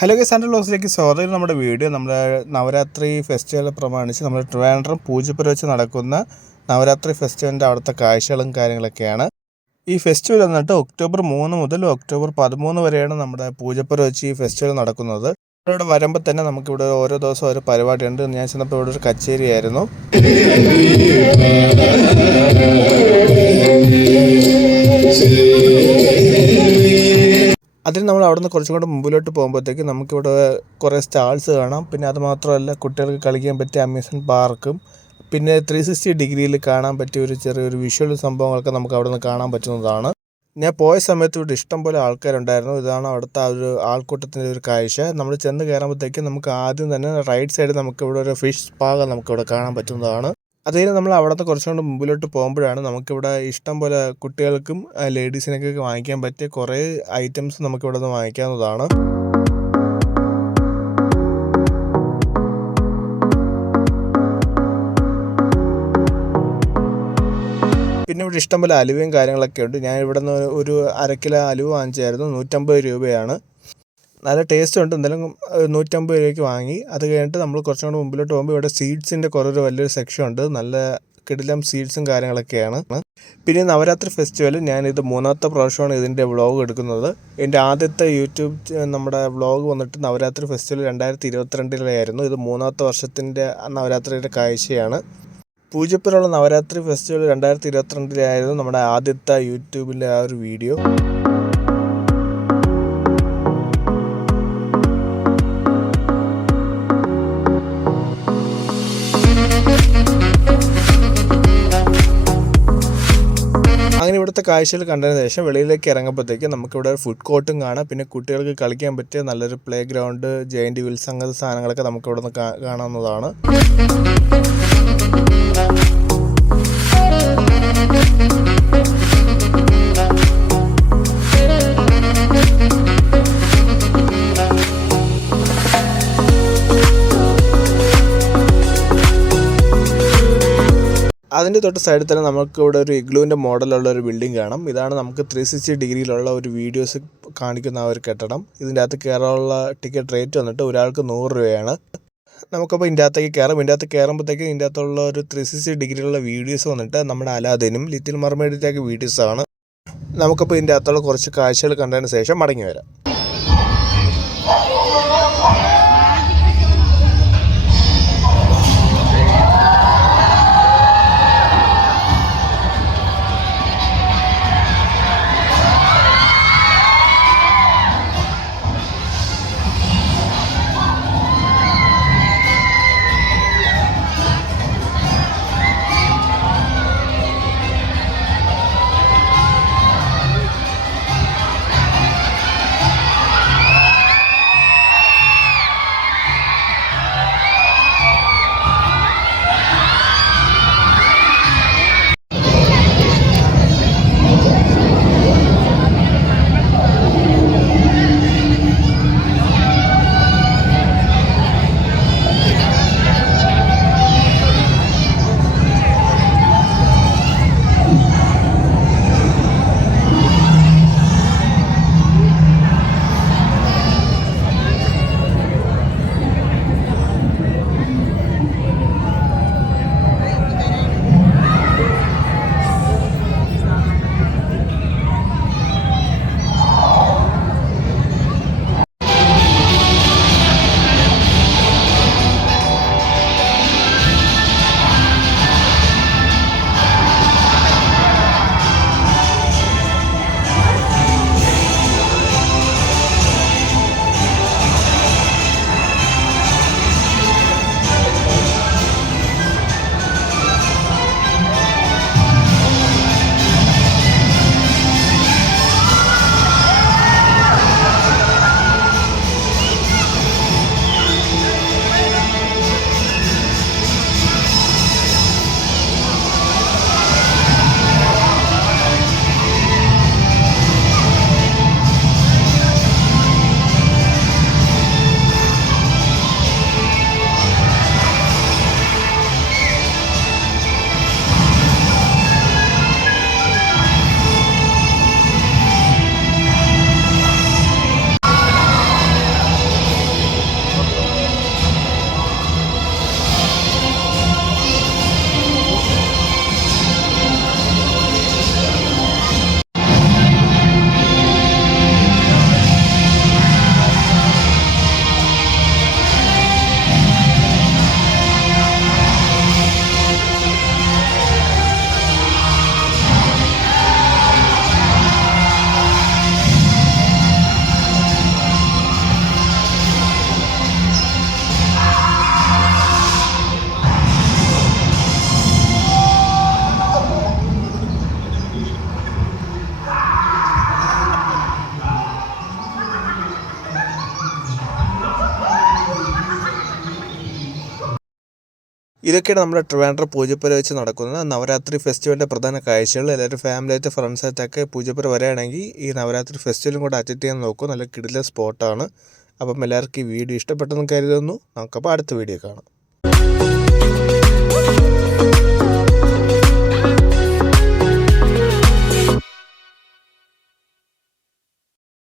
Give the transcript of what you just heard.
Hello guys, വ്ലോഗ്സിലേക്ക് സ്വാഗതം. നമ്മുടെ video നമ്മുടെ നവരാത്രി ഫെസ്റ്റിവൽ പ്രമാണിച്ച് നമ്മൾ ട്രിവാൻഡ്രം പൂജപ്പുര വെച്ച് നടക്കുന്ന നവരാത്രി ഫെസ്റ്റിവലിൻ്റെ അവിടുത്തെ കാഴ്ചകളും കാര്യങ്ങളൊക്കെയാണ്. ഈ ഫെസ്റ്റിവൽ വന്നിട്ട് ഒക്ടോബർ 3 മുതൽ ഒക്ടോബർ 13 വരെയാണ് നമ്മുടെ പൂജപ്പുര വെച്ച് ഈ ഫെസ്റ്റിവൽ നടക്കുന്നത്. ഇവിടെ വരുമ്പോൾ തന്നെ നമുക്കിവിടെ ഓരോ ദിവസം ഓരോ പരിപാടിയുണ്ട്. ഞാൻ ചെന്നപ്പോൾ ഇവിടെ ഒരു കച്ചേരി ആയിരുന്നു. അതിന് നമ്മൾ അവിടെ നിന്ന് കുറച്ചും കൂടെ മുമ്പിലോട്ട് പോകുമ്പോഴത്തേക്ക് നമുക്കിവിടെ കുറേ സ്റ്റാൾസ് കാണാം. പിന്നെ അത് മാത്രമല്ല, കുട്ടികൾക്ക് കളിക്കാൻ പറ്റിയ അമ്യൂസ്മെൻറ്റ് പാർക്കും പിന്നെ 360 ഡിഗ്രിയിൽ കാണാൻ പറ്റിയ ഒരു ചെറിയൊരു വിഷ്വൽ സംഭവങ്ങളൊക്കെ നമുക്ക് അവിടെ നിന്ന് കാണാൻ പറ്റുന്നതാണ്. ഞാൻ പോയ സമയത്ത് ഇവിടെ ഇഷ്ടം പോലെ ആൾക്കാരുണ്ടായിരുന്നു. ഇതാണ് അവിടുത്തെ ആ ഒരു ആൾക്കൂട്ടത്തിൻ്റെ ഒരു കാഴ്ച. നമ്മൾ ചെന്ന് കയറുമ്പോഴത്തേക്ക് നമുക്ക് ആദ്യം തന്നെ റൈറ്റ് സൈഡ് നമുക്കിവിടെ ഒരു ഫിഷ് സ്പാ നമുക്കിവിടെ കാണാൻ പറ്റുന്നതാണ്. അതുകഴിഞ്ഞ് നമ്മൾ അവിടുത്തെ കുറച്ചുകൊണ്ട് മുമ്പിലോട്ട് പോകുമ്പോഴാണ് നമുക്കിവിടെ ഇഷ്ടം പോലെ കുട്ടികൾക്കും ലേഡീസിനൊക്കെ വാങ്ങിക്കാൻ പറ്റിയ കുറേ ഐറ്റംസ് നമുക്കിവിടെ നിന്ന് വാങ്ങിക്കാവുന്നതാണ്. പിന്നെ ഇവിടെ ഇഷ്ടം പോലെ അലുവയും കാര്യങ്ങളൊക്കെ ഉണ്ട്. ഞാൻ ഇവിടെ നിന്ന് ഒരു 1/2 കിലോ അലുവ വാങ്ങിച്ചായിരുന്നു. 150 രൂപയാണ്. നല്ല ടേസ്റ്റ് ഉണ്ട്. എന്തായാലും 150 രൂപയ്ക്ക് വാങ്ങി. അത് കഴിഞ്ഞിട്ട് നമ്മൾ കുറച്ചും കൂടെ മുമ്പിലോട്ട് പോകുമ്പോൾ ഇവിടെ സീഡ്സിൻ്റെ കുറേ വലിയൊരു സെക്ഷൻ ഉണ്ട്. നല്ല കിടിലം സീഡ്സും കാര്യങ്ങളൊക്കെയാണ്. പിന്നെ നവരാത്രി ഫെസ്റ്റിവൽ ഞാനിത് 3ാമത്തെ പ്രാവശ്യമാണ് ഇതിൻ്റെ വ്ളോഗ് എടുക്കുന്നത്. എൻ്റെ ആദ്യത്തെ യൂട്യൂബ് നമ്മുടെ വ്ളോഗ് വന്നിട്ട് നവരാത്രി ഫെസ്റ്റിവൽ 2022 ഇത് 3ാമത്തെ വർഷത്തിൻ്റെ നവരാത്രിയുടെ കാഴ്ചയാണ്. പൂജപ്പുരയുള്ള നവരാത്രി ഫെസ്റ്റിവൽ 2022 നമ്മുടെ ആദ്യത്തെ യൂട്യൂബിലെ ആ ഒരു വീഡിയോ. അങ്ങനെ ഇവിടുത്തെ കാഴ്ചകൾ കണ്ടതിന് ശേഷം വെളിയിലേക്ക് ഇറങ്ങുമ്പോഴത്തേക്ക് നമുക്കിവിടെ ഒരു ഫുഡ് കോർട്ടും കാണാം. പിന്നെ കുട്ടികൾക്ക് കളിക്കാൻ പറ്റിയ നല്ലൊരു പ്ലേ ഗ്രൗണ്ട്, ജയൻറ്റ് വീൽസ് അങ്ങനത്തെ സാധനങ്ങളൊക്കെ നമുക്കിവിടെ നിന്ന് കാണാവുന്നതാണ്. അതിൻ്റെ തൊട്ട് സൈഡിൽ തന്നെ നമുക്ക് ഇവിടെ ഒരു ഇഗ്ലൂവിൻ്റെ മോഡലുള്ള ഒരു ബിൽഡിംഗ് കാണാം. ഇതാണ് നമുക്ക് 360 ഡിഗ്രിയിലുള്ള ഒരു വീഡിയോസ് കാണിക്കുന്ന ആ ഒരു കെട്ടിടം. ഇതിൻ്റെ അകത്ത് കയറാനുള്ള ടിക്കറ്റ് റേറ്റ് വന്നിട്ട് ഒരാൾക്ക് 100 രൂപയാണ്. നമുക്കപ്പോൾ ഇതിൻ്റെ അകത്തേക്ക് കയറാം. ഇതിൻ്റെ അകത്ത് കയറുമ്പോഴത്തേക്ക് ഇതിൻ്റെ അകത്തുള്ള ഒരു 360 ഡിഗ്രിയിലുള്ള വീഡിയോസ് വന്നിട്ട് നമ്മുടെ അലാദിനും ലിറ്റിൽ മർമെയ്ഡിൻ്റെയൊക്കെ വീഡിയോസാണ്. നമുക്കപ്പോൾ ഇതിൻ്റെ അകത്തുള്ള കുറച്ച് കാഴ്ചകൾ കണ്ടതിന് ശേഷം മടങ്ങി വരാം. ഇതൊക്കെയാണ് നമ്മുടെ ട്രിവാൻഡ്രം പൂജപ്പുര വെച്ച് നടക്കുന്നത് നവരാത്രി ഫെസ്റ്റിവലിൻ്റെ പ്രധാന കാഴ്ചകൾ. എല്ലാവരും ഫാമിലിയായിട്ട് ഫ്രണ്ട്സായിട്ടൊക്കെ പൂജപ്പുര വരികയാണെങ്കിൽ ഈ നവരാത്രി ഫെസ്റ്റിവലും കൂടെ അറ്റൻഡ് ചെയ്യാൻ നോക്കും. നല്ല കിടിലൻ സ്പോട്ടാണ്. അപ്പം എല്ലാവർക്കും ഈ വീഡിയോ ഇഷ്ടപ്പെട്ടെന്ന് കരുതുന്നു. നമുക്കപ്പോൾ അടുത്ത വീഡിയോ കാണാം.